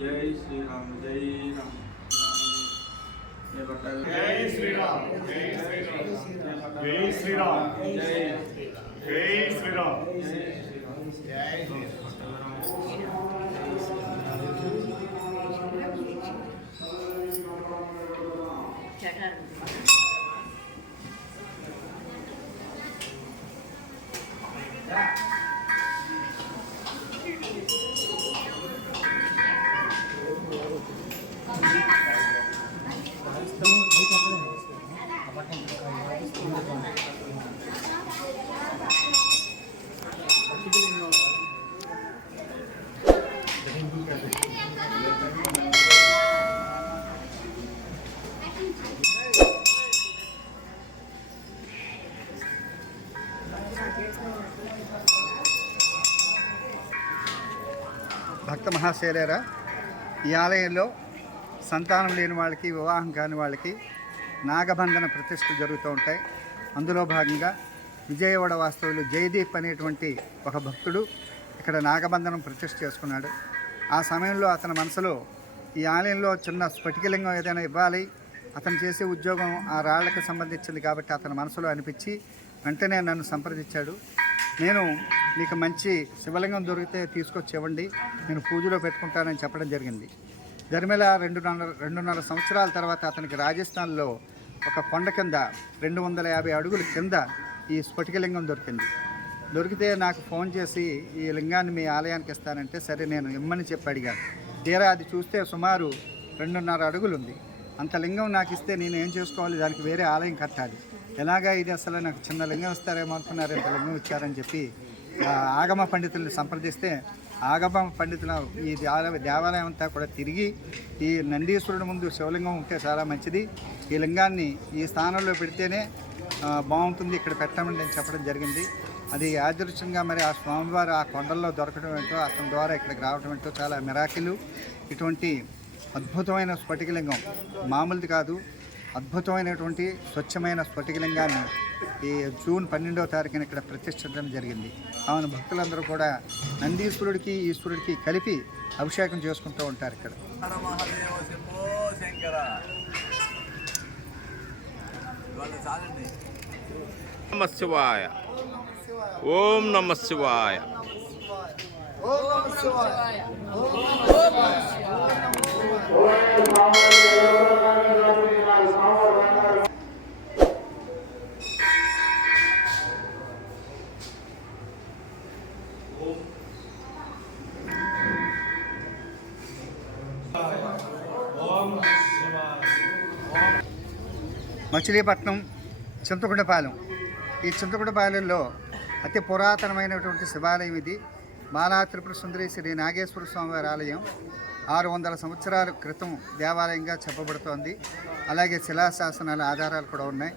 జై శ్రీరామ్ జై రామ్. జై శ్రీరామ్ జై శ్రీరామ్. జై శ్రీరామ్. జై శ్రీరామ్. భక్త మహాశైలేరా ఈ ఆలయంలో సంతానం లేని వాళ్ళకి వివాహం కాని వాళ్ళకి నాగబంధన ప్రతిష్టలు జరుగుతూ ఉంటాయి. అందులో భాగంగా విజయవాడ వాస్తవులు జయదీప్ అనేటువంటి ఒక భక్తుడు ఇక్కడ నాగబంధనం ప్రతిష్ఠ చేసుకున్నాడు. ఆ సమయంలో అతని మనసులో ఈ ఆలయంలో చిన్న స్ఫటికలింగం ఏదైనా ఇవ్వాలి అతను చేసే ఉద్యోగం ఆ రాళ్ళకు సంబంధించింది కాబట్టి అతని మనసులో అనిపించి వెంటనే నన్ను సంప్రదించాడు. నేను మీకు మంచి శివలింగం దొరికితే తీసుకొచ్చి ఇవ్వండి నేను పూజలో పెట్టుకుంటానని చెప్పడం జరిగింది. దరిమిల రెండున్నర రెండున్నర సంవత్సరాల తర్వాత అతనికి రాజస్థాన్లో ఒక కొండ కింద రెండు వందల యాభై అడుగుల కింద ఈ స్ఫటికలింగం దొరికింది. దొరికితే నాకు ఫోన్ చేసి ఈ లింగాన్ని మీ ఆలయానికి ఇస్తానంటే సరే నేను ఇమ్మని చెప్పి అడిగాను. తీరా అది చూస్తే సుమారు రెండున్నర అడుగులు ఉంది అంత లింగం నాకు ఇస్తే నేను ఏం చేసుకోవాలి? దానికి వేరే ఆలయం కట్టాలి. ఎలాగా ఇది అసలు నాకు చిన్న లింగం ఇస్తారేమో అనుకున్నారు ఇంత లింగం ఇచ్చారని చెప్పి ఆగమ పండితుల్ని సంప్రదిస్తే ఆగమ పండితుల ఈ దేవాలయం అంతా కూడా తిరిగి ఈ నందీశ్వరుడు ముందు శివలింగం ఉంటే చాలా మంచిది. ఈ లింగాన్ని ఈ స్థానంలో పెడితేనే బాగుంటుంది. ఇక్కడ పెట్టమండి నేను చెప్పడం జరిగింది. అది యాదృశ్యంగా మరి ఆ స్వామివారు ఆ కొండల్లో దొరకడం ఏంటో అతని ద్వారా ఇక్కడికి రావడం ఏంటో చాలా మిరాకిలు. ఇటువంటి అద్భుతమైన స్ఫటికలింగం మామూలుది కాదు. అద్భుతమైనటువంటి స్వచ్ఛమైన స్ఫటికలింగాన్ని ఈ జూన్ పన్నెండవ తారీఖున ఇక్కడ ప్రతిష్ఠించడం జరిగింది. కావున భక్తులందరూ కూడా నందీశ్వరుడికి ఈశ్వరుడికి కలిపి అభిషేకం చేసుకుంటూ ఉంటారు ఇక్కడ. నమ శివాయ ఓం నమ శివాయ మచిలీపట్నం చింతకుండపాలెం. ఈ చింతకుండపాలెంలో అతి పురాతనమైనటువంటి శివాలయం ఇది. బాలా త్రిపుర సుందరి శ్రీ నాగేశ్వర స్వామివారి ఆలయం. ఆరు వందల సంవత్సరాల క్రితం దేవాలయంగా చెప్పబడుతోంది. అలాగే శిలాశాసనాల ఆధారాలు కూడా ఉన్నాయి.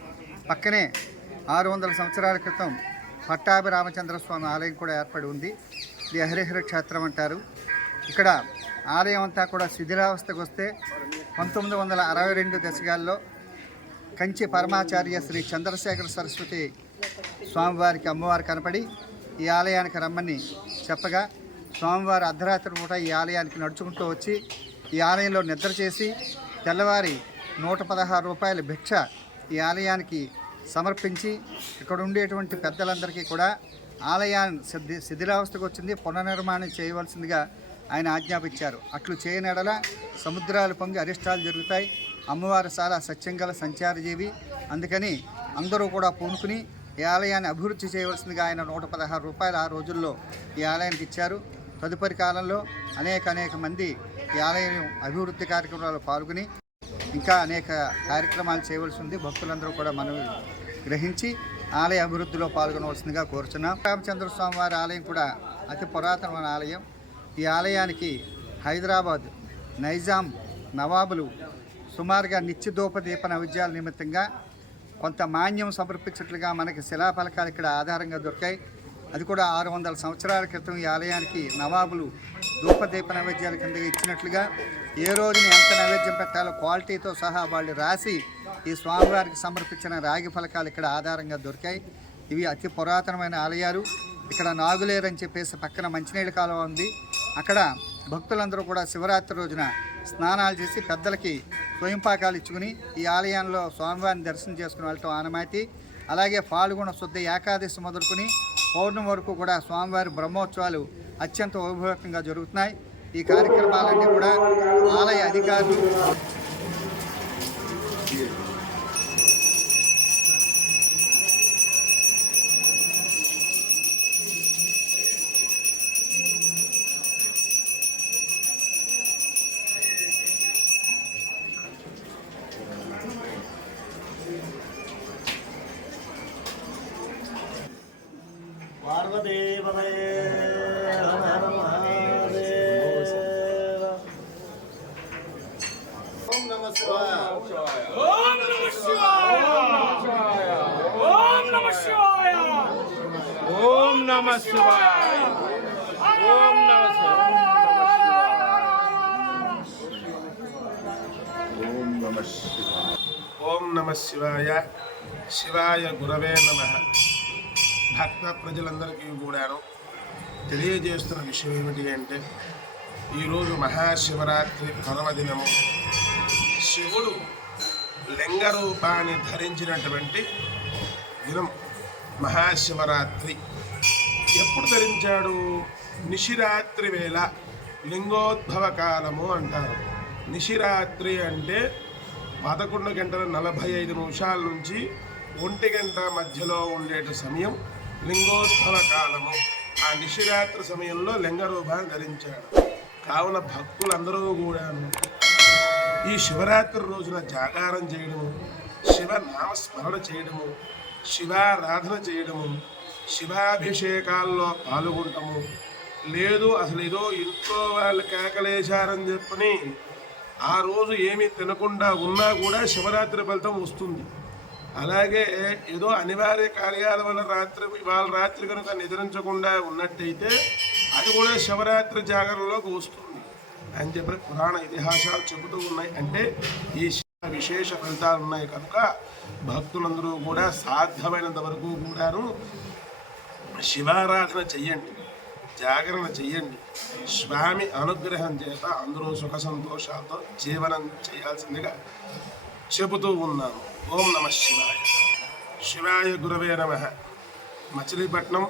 పక్కనే ఆరు వందల సంవత్సరాల క్రితం పట్టాభి రామచంద్ర స్వామి ఆలయం కూడా ఏర్పడి ఉంది. ఇది హరిహర క్షేత్రం అంటారు. ఇక్కడ ఆలయం అంతా కూడా శిథిలావస్థకు వస్తే పంతొమ్మిది వందల అరవై రెండు దశకాల్లో కంచి పరమాచార్య శ్రీ చంద్రశేఖర సరస్వతి స్వామివారికి అమ్మవారు కనపడి ఈ ఆలయానికి రమ్మని చెప్పగా స్వామివారి అర్ధరాత్రి పూట ఈ ఆలయానికి నడుచుకుంటూ వచ్చి ఈ ఆలయంలో నిద్ర చేసి తెల్లవారి నూట పదహారు రూపాయల భిక్ష ఈ ఆలయానికి సమర్పించి ఇక్కడ ఉండేటువంటి పెద్దలందరికీ కూడా ఆలయాన్ని సిద్ధి శిథిలావస్థకు వచ్చింది పునర్నిర్మాణం చేయవలసిందిగా ఆయన ఆజ్ఞాపించారు. అట్లు చేయనడల సముద్రాలు పొంగి అరిష్టాలు జరుగుతాయి. అమ్మవారు చాలా సత్యంగల సంచారజీవి. అందుకని అందరూ కూడా పూనుకుని ఈ ఆలయాన్ని అభివృద్ధి చేయవలసిందిగా ఆయన నూట పదహారు రూపాయలు ఆ రోజుల్లో ఈ ఆలయానికి ఇచ్చారు. తదుపరి కాలంలో అనేక అనేక మంది ఈ ఆలయం అభివృద్ధి కార్యక్రమాల్లో పాల్గొని ఇంకా అనేక కార్యక్రమాలు చేయవలసి ఉంది. భక్తులందరూ కూడా మనం గ్రహించి ఆలయ అభివృద్ధిలో పాల్గొనవలసిందిగా కోరుచున్నాం. రామచంద్ర స్వామి వారి ఆలయం కూడా అతి పురాతనమైన ఆలయం. ఈ ఆలయానికి హైదరాబాద్ నైజాం నవాబులు సుమారుగా నిత్యదోపదీప నైవేద్యాల నిమిత్తంగా కొంత మాన్యం సమర్పించినట్లుగా మనకి శిలాఫలకాలు ఇక్కడ ఆధారంగా దొరికాయి. అది కూడా ఆరు వందల సంవత్సరాల క్రితం ఈ ఆలయానికి నవాబులు ధూపదీప నైవేద్యాల కింద ఇచ్చినట్లుగా ఏ రోజున ఎంత నైవేద్యం పెట్టాలో క్వాలిటీతో సహా వాళ్ళు రాసి ఈ స్వామివారికి సమర్పించిన రాగి ఫలకాలు ఇక్కడ ఆధారంగా దొరికాయి. ఇవి అతి పురాతనమైన ఆలయాలు. ఇక్కడ నాగులేరు అని చెప్పేసి పక్కన మంచినీళ్ళ కాలువ ఉంది. అక్కడ భక్తులందరూ కూడా శివరాత్రి రోజున స్నానాలు చేసి పెద్దలకి స్వయంపాకాలు ఇచ్చుకుని ఈ ఆలయంలో స్వామివారిని దర్శనం చేసుకుని వెళ్ళటం ఆనమాయితీ అలాగే పాల్గొన శుద్ధ ఏకాదశి మొదలుకొని పౌర్ణమి వరకు కూడా స్వామివారి బ్రహ్మోత్సవాలు అత్యంత వైభవంగా జరుగుతున్నాయి. ఈ కార్యక్రమాలన్నీ కూడా ఆలయ అధికారులు ఓం నమ శివాయ. ఓం నమ శివాయ ఓం శివాయ శివాయ ఓం నమ శివాయ ఓం నమ శివాయ శివాయ గురవే నమ. భక్త ప్రజలందరికీ కూడాను తెలియజేస్తున్న విషయం ఏమిటి అంటే ఈరోజు మహాశివరాత్రి పర్వదినము శివుడు లింగ రూపాన్ని ధరించినటువంటి దినం మహాశివరాత్రి. ఎప్పుడు ధరించాడు? నిశిరాత్రి వేళ లింగోద్భవ కాలము అంటారు. నిశిరాత్రి అంటే పదకొండు గంటల నలభై ఐదు నిమిషాల నుంచి ఒంటి గంట మధ్యలో ఉండేటి సమయం లింగోద్భవ కాలము. ఆ నిశిరాత్రి సమయంలో లింగరూపాన్ని ధరించాడు. కావున భక్తులందరూ కూడాను ఈ శివరాత్రి రోజున జాగారం చేయడము శివ నామస్మరణ చేయడము శివారాధన చేయడము శివాభిషేకాల్లో పాల్గొనటము లేదు అసలు ఏదో ఇంట్లో వాళ్ళు కేకలేశారని చెప్పని ఆ రోజు ఏమీ తినకుండా ఉన్నా కూడా శివరాత్రి ఫలితం వస్తుంది. అలాగే ఏదో అనివార్య కార్యాల వల్ల రాత్రి ఇవాళ రాత్రి కనుక నిద్రించకుండా ఉన్నట్టయితే అది కూడా శివరాత్రి జాగరణలోకి వస్తుంది. అని చెప్పి పురాణ ఇతిహాసాలు చెబుతూ ఉన్నాయి. అంటే ఈ విశేష ఫలితాలు ఉన్నాయి కనుక భక్తులందరూ కూడా సాధ్యమైనంత వరకు కూడాను శివారాధన చెయ్యండి జాగరణ చెయ్యండి. స్వామి అనుగ్రహం చేత అందరూ సుఖ సంతోషాలతో జీవనం చేయాల్సిందిగా చెబుతూ ఉన్నాను. ఓం నమ శివాయ. శివాయ గురవే నమ. మచిలీపట్నం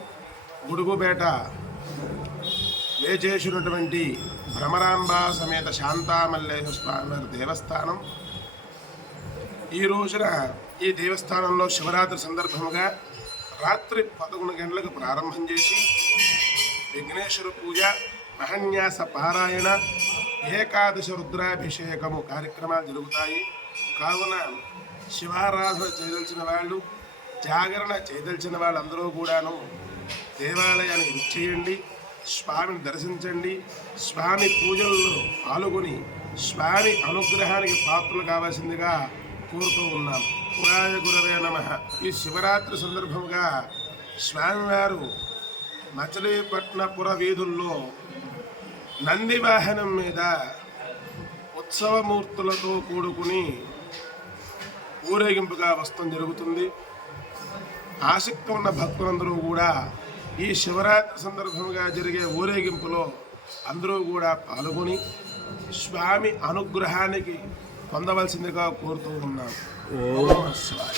గుడుగుపేట వేచేసినటువంటి భ్రమరాంబ సమేత శాంతామల్లేశ్వర స్వామివారి దేవస్థానం ఈ రోజున ఈ దేవస్థానంలో శివరాత్రి సందర్భముగా రాత్రి పదకొండు గంటలకు ప్రారంభం చేసి విఘ్నేశ్వర పూజ మహన్యాస పారాయణ ఏకాదశ రుద్రాభిషేకము కార్యక్రమాలు జరుగుతాయి. కావున శివారాధన చేయదలిచిన వాళ్ళు జాగరణ చేయదలిచిన వాళ్ళందరూ కూడాను దేవాలయానికి విచ్చేయండి. స్వామిని దర్శించండి. స్వామి పూజల్లో పాల్గొని స్వామి అనుగ్రహానికి పాత్రలు కావాల్సిందిగా కోరుతూ ఉన్నాం. పురాయ గురవే నమ. ఈ శివరాత్రి సందర్భంగా స్వామివారు మచిలీపట్నపుర వీధుల్లో నంది వాహనం మీద ఉత్సవమూర్తులతో కూడుకుని ఊరేగింపుగా వస్తం జరుగుతుంది. ఆసక్తి ఉన్న భక్తులందరూ కూడా ఈ శివరాత్రి సందర్భంగా జరిగే ఊరేగింపులో అందరూ కూడా పాల్గొని స్వామి అనుగ్రహానికి పొందవలసిందిగా కోరుతూ ఉన్నాను ఓం శివాయ